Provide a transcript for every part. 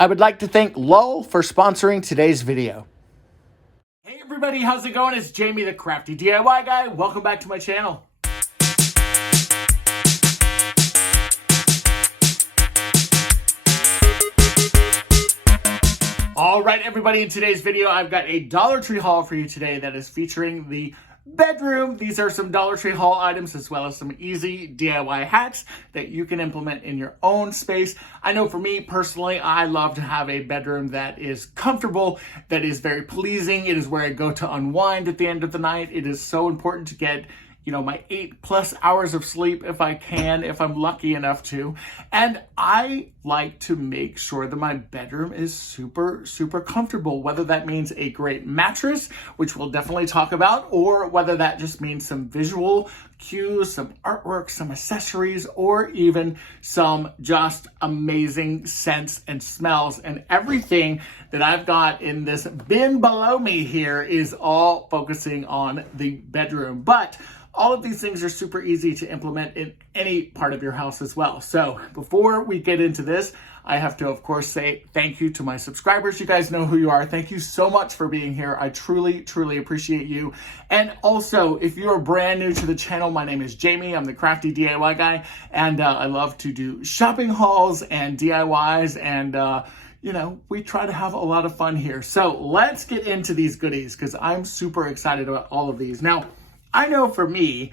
I would like to thank Lowell for sponsoring today's video. Hey everybody, how's it going? It's Jamie the Crafty DIY Guy. Welcome back to my channel. All right, everybody, in today's video, I've got a Dollar Tree haul for you today that is featuring the bedroom. These are some Dollar Tree haul items as well as some easy DIY hacks that you can implement in your own space. I know for me personally, I love to have a bedroom that is comfortable, that is very pleasing. It is where I go to unwind at the end of the night. It is so important to get my 8+ hours of sleep if I can, if I'm lucky enough to. And I like to make sure that my bedroom is super, super comfortable, whether that means a great mattress, which we'll definitely talk about, or whether that just means some visual cues, some artwork, some accessories, or even some just amazing scents and smells. And everything that I've got in this bin below me here is all focusing on the bedroom. But all of these things are super easy to implement in any part of your house as well. So before we get into this, I have to, of course, say thank you to my subscribers. You guys know who you are. Thank you so much for being here. I truly, truly appreciate you. And also, if you're brand new to the channel, my name is Jamie. I'm the Crafty DIY Guy, and I love to do shopping hauls and DIYs, and we try to have a lot of fun here. So let's get into these goodies because I'm super excited about all of these. Now, I know for me,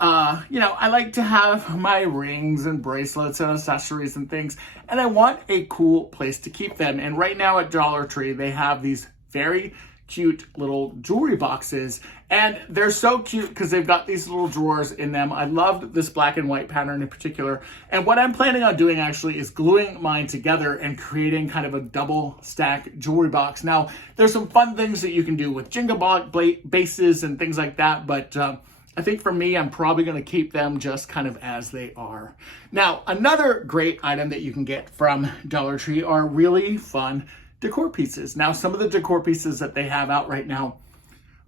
I like to have my rings and bracelets and accessories and things, and I want a cool place to keep them. And right now at Dollar Tree, they have these very cute little jewelry boxes, and they're so cute because they've got these little drawers in them. I loved this black and white pattern in particular, and what I'm planning on doing actually is gluing mine together and creating kind of a double stack jewelry box. Now, there's some fun things that you can do with Jenga block bases and things like that, but I think for me, I'm probably going to keep them just kind of as they are. Now, another great item that you can get from Dollar Tree are really fun decor pieces. Now, some of the decor pieces that they have out right now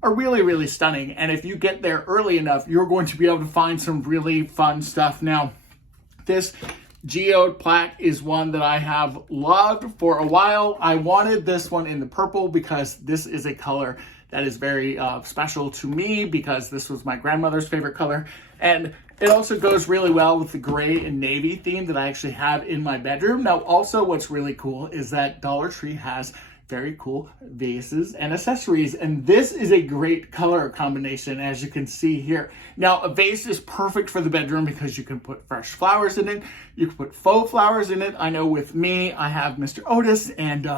are really, really stunning. And if you get there early enough, you're going to be able to find some really fun stuff. Now, this geode plaque is one that I have loved for a while. I wanted this one in the purple because this is a color that is very special to me because this was my grandmother's favorite color. And it also goes really well with the gray and navy theme that I actually have in my bedroom. Now, also what's really cool is that Dollar Tree has very cool vases and accessories. And this is a great color combination, as you can see here. Now, a vase is perfect for the bedroom because you can put fresh flowers in it. You can put faux flowers in it. I know with me, I have Mr. Otis, and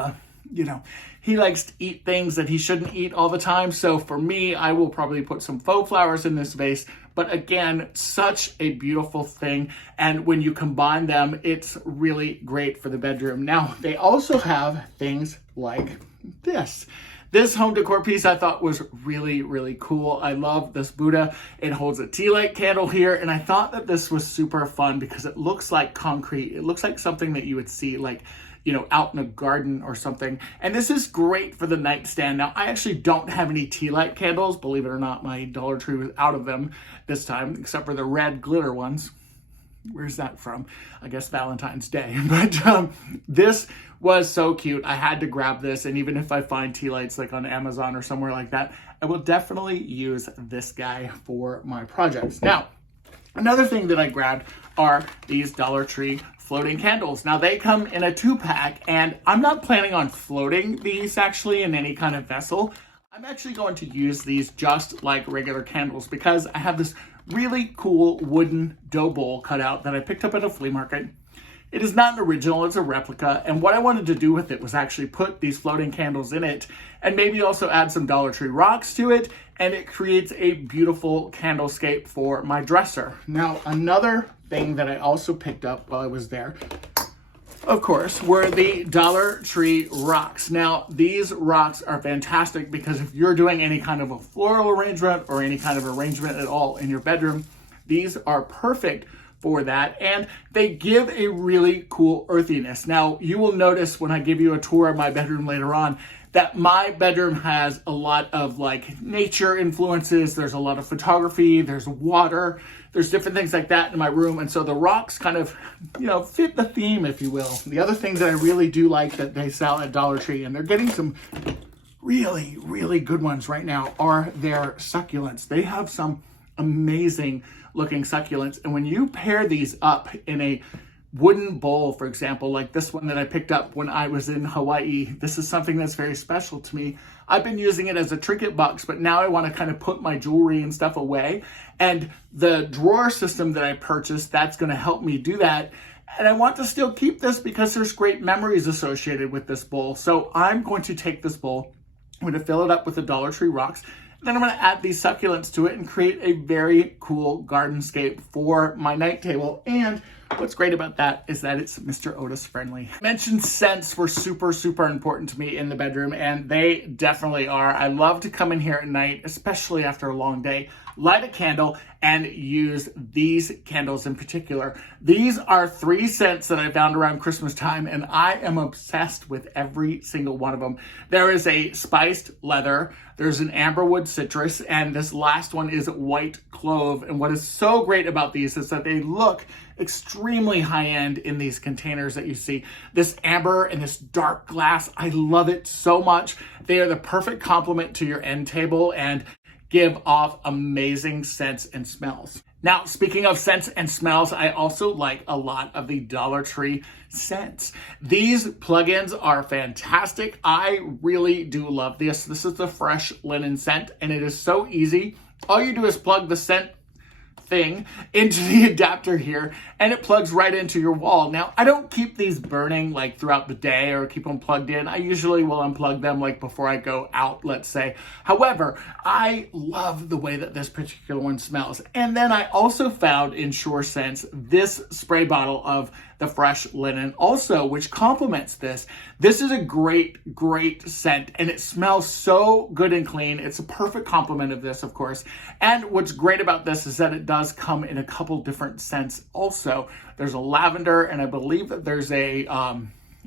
he likes to eat things that he shouldn't eat all the time. So for me, I will probably put some faux flowers in this vase. But again, such a beautiful thing. And when you combine them, it's really great for the bedroom. Now, they also have things like this. This home decor piece I thought was really, really cool. I love this Buddha. It holds a tea light candle here. And I thought that this was super fun because it looks like concrete. It looks like something that you would see out in a garden or something. And this is great for the nightstand. Now, I actually don't have any tea light candles. Believe it or not, my Dollar Tree was out of them this time, except for the red glitter ones. Where's that from? I guess Valentine's Day. But this was so cute. I had to grab this. And even if I find tea lights like on Amazon or somewhere like that, I will definitely use this guy for my projects. Now, another thing that I grabbed are these Dollar Tree floating candles. Now, they come in a 2-pack, and I'm not planning on floating these actually in any kind of vessel. I'm actually going to use these just like regular candles because I have this really cool wooden dough bowl cut out that I picked up at a flea market. It is not an original, it's a replica, and what I wanted to do with it was actually put these floating candles in it and maybe also add some Dollar Tree rocks to it, and it creates a beautiful candlescape for my dresser. Now, another thing that I also picked up while I was there, of course, were the Dollar Tree rocks. Now, these rocks are fantastic because if you're doing any kind of a floral arrangement or any kind of arrangement at all in your bedroom, these are perfect for that, and they give a really cool earthiness. Now, you will notice when I give you a tour of my bedroom later on that my bedroom has a lot of like nature influences. There's a lot of photography, there's water, there's different things like that in my room. And so the rocks kind of, fit the theme, if you will. The other thing that I really do like that they sell at Dollar Tree, and they're getting some really, really good ones right now, are their succulents. They have some amazing looking succulents. And when you pair these up in a wooden bowl, for example, like this one that I picked up when I was in Hawaii, this is something that's very special to me. I've been using it as a trinket box, but now I want to kind of put my jewelry and stuff away. And the drawer system that I purchased, that's going to help me do that. And I want to still keep this because there's great memories associated with this bowl. So I'm going to take this bowl, I'm going to fill it up with the Dollar Tree rocks. Then I'm going to add these succulents to it and create a very cool gardenscape for my night table. And what's great about that is that it's Mr. Otis friendly. I mentioned scents were super, super important to me in the bedroom, and they definitely are. I love to come in here at night, especially after a long day, light a candle and use these candles in particular. These are 3 scents that I found around Christmas time, and I am obsessed with every single one of them. There is a spiced leather, there's an amberwood citrus, and this last one is white clove. And what is so great about these is that they look extremely high-end in these containers that you see. This amber and this dark glass, I love it so much. They are the perfect complement to your end table and give off amazing scents and smells. Now, speaking of scents and smells, I also like a lot of the Dollar Tree scents. These plugins are fantastic. I really do love this. This is the Fresh Linen Scent, and it is so easy. All you do is plug the scent thing into the adapter here, and it plugs right into your wall. Now, I don't keep these burning like throughout the day or keep them plugged in. I usually will unplug them like before I go out, let's say. However, I love the way that this particular one smells. And then I also found in Sure Scents this spray bottle of the Fresh Linen also, which complements this. This is a great, great scent, and it smells so good and clean. It's a perfect complement of this, of course. And what's great about this is that it does come in a couple different scents also. There's a lavender, and I believe that there's a,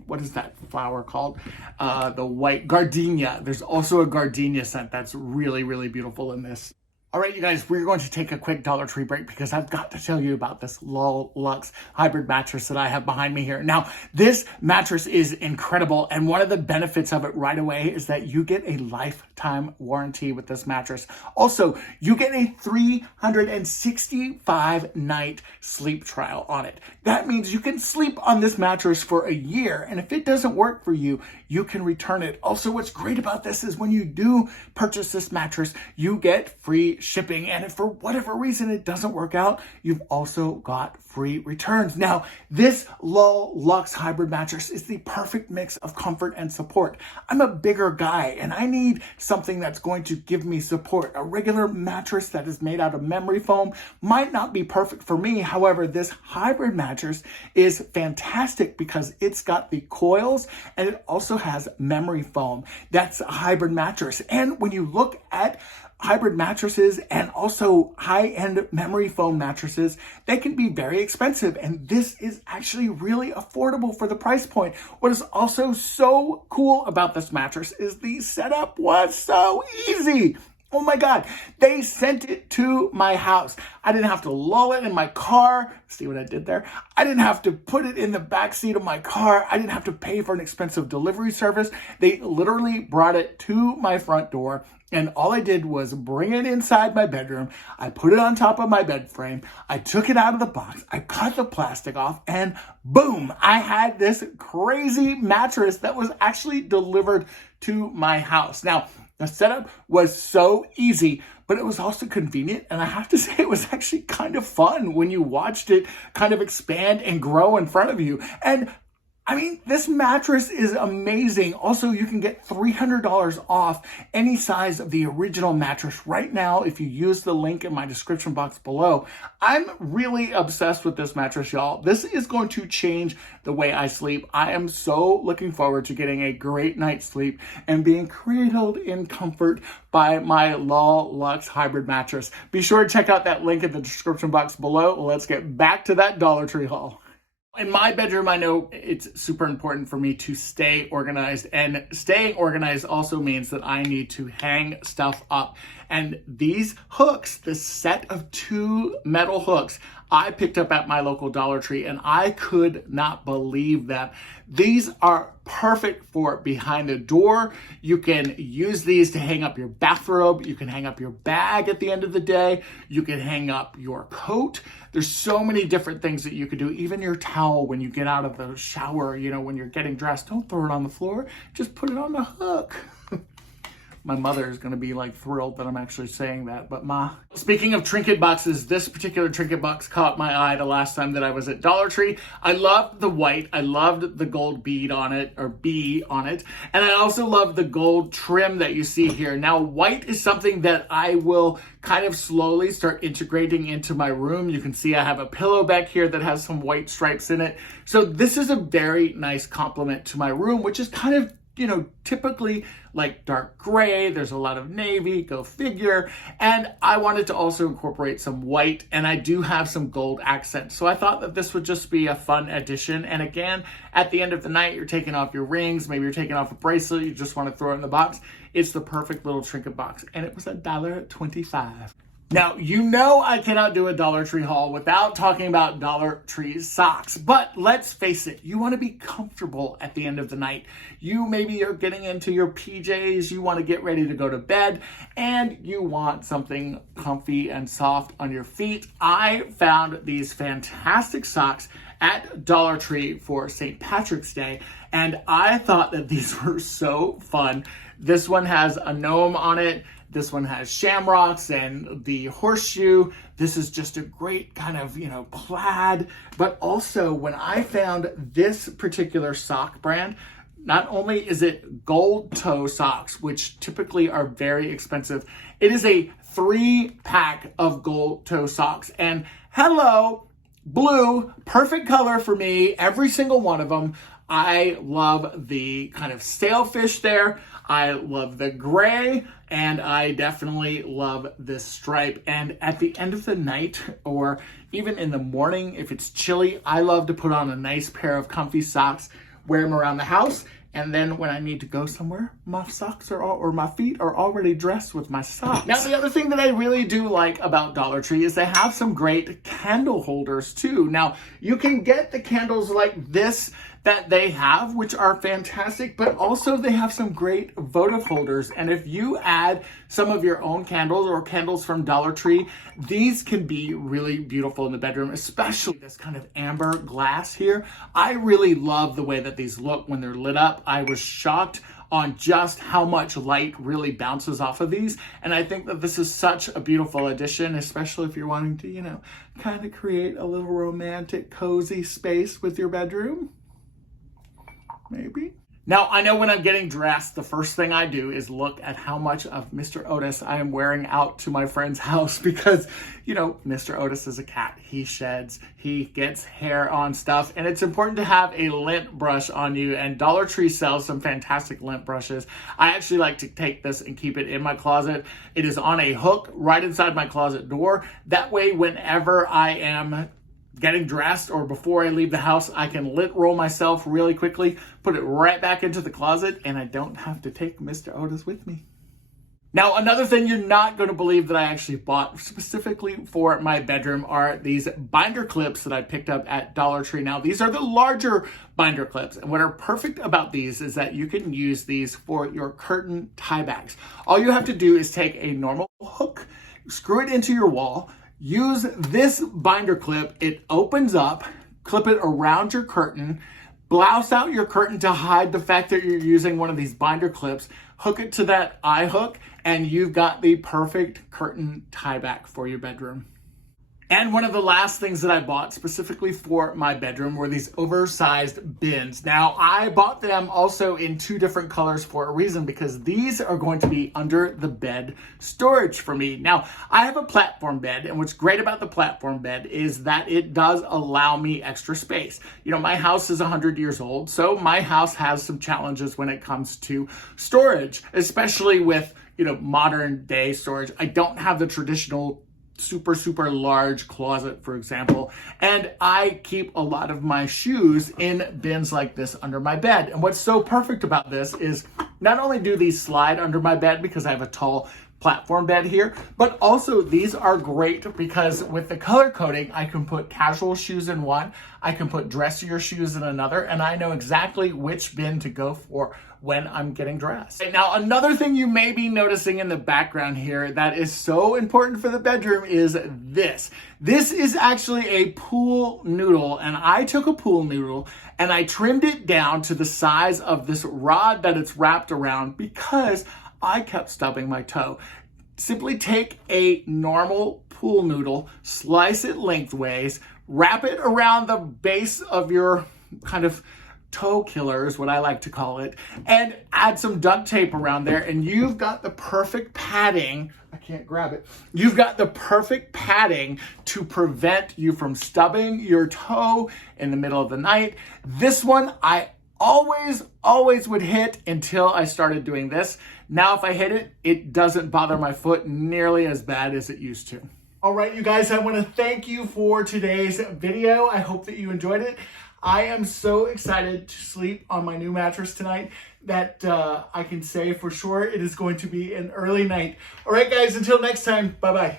what is that flower called? The white gardenia. There's also a gardenia scent that's really, really beautiful in this. All right, you guys, we're going to take a quick Dollar Tree break because I've got to tell you about this Luxe hybrid mattress that I have behind me here. Now, this mattress is incredible, and one of the benefits of it right away is that you get a lifetime warranty with this mattress. Also, you get a 365-night sleep trial on it. That means you can sleep on this mattress for a year, and if it doesn't work for you, you can return it. Also, what's great about this is when you do purchase this mattress, you get free shipping, and if for whatever reason it doesn't work out, you've also got free returns. Now, this Luxe hybrid mattress is the perfect mix of comfort and support. I'm a bigger guy, and I need something that's going to give me support. A regular mattress that is made out of memory foam might not be perfect for me. However, this hybrid mattress is fantastic because it's got the coils and it also has memory foam. That's a hybrid mattress. And when you look at hybrid mattresses and also high-end memory foam mattresses, they can be very expensive, and this is actually really affordable for the price point. What is also so cool about this mattress is the setup was so easy. Oh my God, they sent it to my house. I didn't have to lull it in my car. See what I did there? I didn't have to put it in the back seat of my car. I didn't have to pay for an expensive delivery service. They literally brought it to my front door, and all I did was bring it inside my bedroom. I put it on top of my bed frame. I took it out of the box. I cut the plastic off, and boom, I had this crazy mattress that was actually delivered to my house. Now, the setup was so easy, but it was also convenient, and I have to say it was actually kind of fun when you watched it kind of expand and grow in front of you. And I mean, this mattress is amazing. Also, you can get $300 off any size of the original mattress right now if you use the link in my description box below. I'm really obsessed with this mattress, y'all. This is going to change the way I sleep. I am so looking forward to getting a great night's sleep and being cradled in comfort by my Luxe hybrid mattress. Be sure to check out that link in the description box below. Let's get back to that Dollar Tree haul. In my bedroom, I know it's super important for me to stay organized, and staying organized also means that I need to hang stuff up. And these hooks, this set of 2 metal hooks, I picked up at my local Dollar Tree, and I could not believe them. These are perfect for behind the door. You can use these to hang up your bathrobe. You can hang up your bag at the end of the day. You can hang up your coat. There's so many different things that you could do. Even your towel when you get out of the shower, when you're getting dressed, don't throw it on the floor. Just put it on the hook. My mother is going to be like thrilled that I'm actually saying that, but Ma. Speaking of trinket boxes, this particular trinket box caught my eye the last time that I was at Dollar Tree. I loved the white. I loved the gold bead on it, or bee on it. And I also love the gold trim that you see here. Now, white is something that I will kind of slowly start integrating into my room. You can see I have a pillow back here that has some white stripes in it. So this is a very nice complement to my room, which is kind of typically like dark gray. There's a lot of navy, go figure. And I wanted to also incorporate some white, and I do have some gold accents. So I thought that this would just be a fun addition. And again, at the end of the night, you're taking off your rings, maybe you're taking off a bracelet, you just want to throw it in the box. It's the perfect little trinket box, and it was $1.25. Now, I cannot do a Dollar Tree haul without talking about Dollar Tree socks. But let's face it, you want to be comfortable at the end of the night. You maybe are getting into your PJs, you want to get ready to go to bed, and you want something comfy and soft on your feet. I found these fantastic socks at Dollar Tree for St. Patrick's Day, and I thought that these were so fun. This one has a gnome on it. This one has shamrocks and the horseshoe. This is just a great kind of, plaid. But also, when I found this particular sock brand, not only is it gold toe socks, which typically are very expensive, it is a 3-pack of gold toe socks. And hello, blue, perfect color for me, every single one of them. I love the kind of sailfish there. I love the gray, and I definitely love this stripe. And at the end of the night, or even in the morning, if it's chilly, I love to put on a nice pair of comfy socks, wear them around the house, and then when I need to go somewhere, my socks or my feet are already dressed with my socks. Now, the other thing that I really do like about Dollar Tree is they have some great candle holders too. Now, you can get the candles like this that they have, which are fantastic, but also they have some great votive holders. And if you add some of your own candles or candles from Dollar Tree, these can be really beautiful in the bedroom, especially this kind of amber glass here. I really love the way that these look when they're lit up. I was shocked on just how much light really bounces off of these. And I think that this is such a beautiful addition, especially if you're wanting to, kind of create a little romantic, cozy space with your bedroom. Maybe. Now, I know when I'm getting dressed, the first thing I do is look at how much of Mr. Otis I am wearing out to my friend's house because, Mr. Otis is a cat. He sheds, he gets hair on stuff, and it's important to have a lint brush on you, and Dollar Tree sells some fantastic lint brushes. I actually like to take this and keep it in my closet. It is on a hook right inside my closet door. That way, whenever I am getting dressed or before I leave the house, I can lint roll myself really quickly, put it right back into the closet, and I don't have to take Mr. Otis with me. Now, another thing you're not going to believe that I actually bought specifically for my bedroom are these binder clips that I picked up at Dollar Tree. Now, these are the larger binder clips, and what are perfect about these is that you can use these for your curtain tiebacks. All you have to do is take a normal hook, screw it into your wall, use this binder clip, it opens up, clip it around your curtain, blouse out your curtain to hide the fact that you're using one of these binder clips, hook it to that eye hook, and you've got the perfect curtain tie back for your bedroom. And one of the last things that I bought specifically for my bedroom were these oversized bins. Now, I bought them also in 2 different colors for a reason, because these are going to be under the bed storage for me. Now, I have a platform bed, and what's great about the platform bed is that it does allow me extra space. My house is 100 years old, so my house has some challenges when it comes to storage, especially with, modern day storage. I don't have the traditional super, super large closet, for example, and I keep a lot of my shoes in bins like this under my bed. And what's so perfect about this is not only do these slide under my bed because I have a tall platform bed here, but also these are great because with the color coding, I can put casual shoes in one, I can put dressier shoes in another, and I know exactly which bin to go for when I'm getting dressed. Now, another thing you may be noticing in the background here that is so important for the bedroom is this. This is actually a pool noodle, and I took a pool noodle and I trimmed it down to the size of this rod that it's wrapped around because I kept stubbing my toe. Simply take a normal pool noodle, slice it lengthways, wrap it around the base of your kind of toe killer is what I like to call it, and add some duct tape around there, and you've got the perfect padding. I can't grab it. You've got the perfect padding to prevent you from stubbing your toe in the middle of the night. This one, I always would hit until I started doing this. Now, if I hit it, it doesn't bother my foot nearly as bad as it used to. All right, you guys, I want to thank you for today's video. I hope that you enjoyed it. I am so excited to sleep on my new mattress tonight that I can say for sure it is going to be an early night. All right, guys, until next time, bye-bye.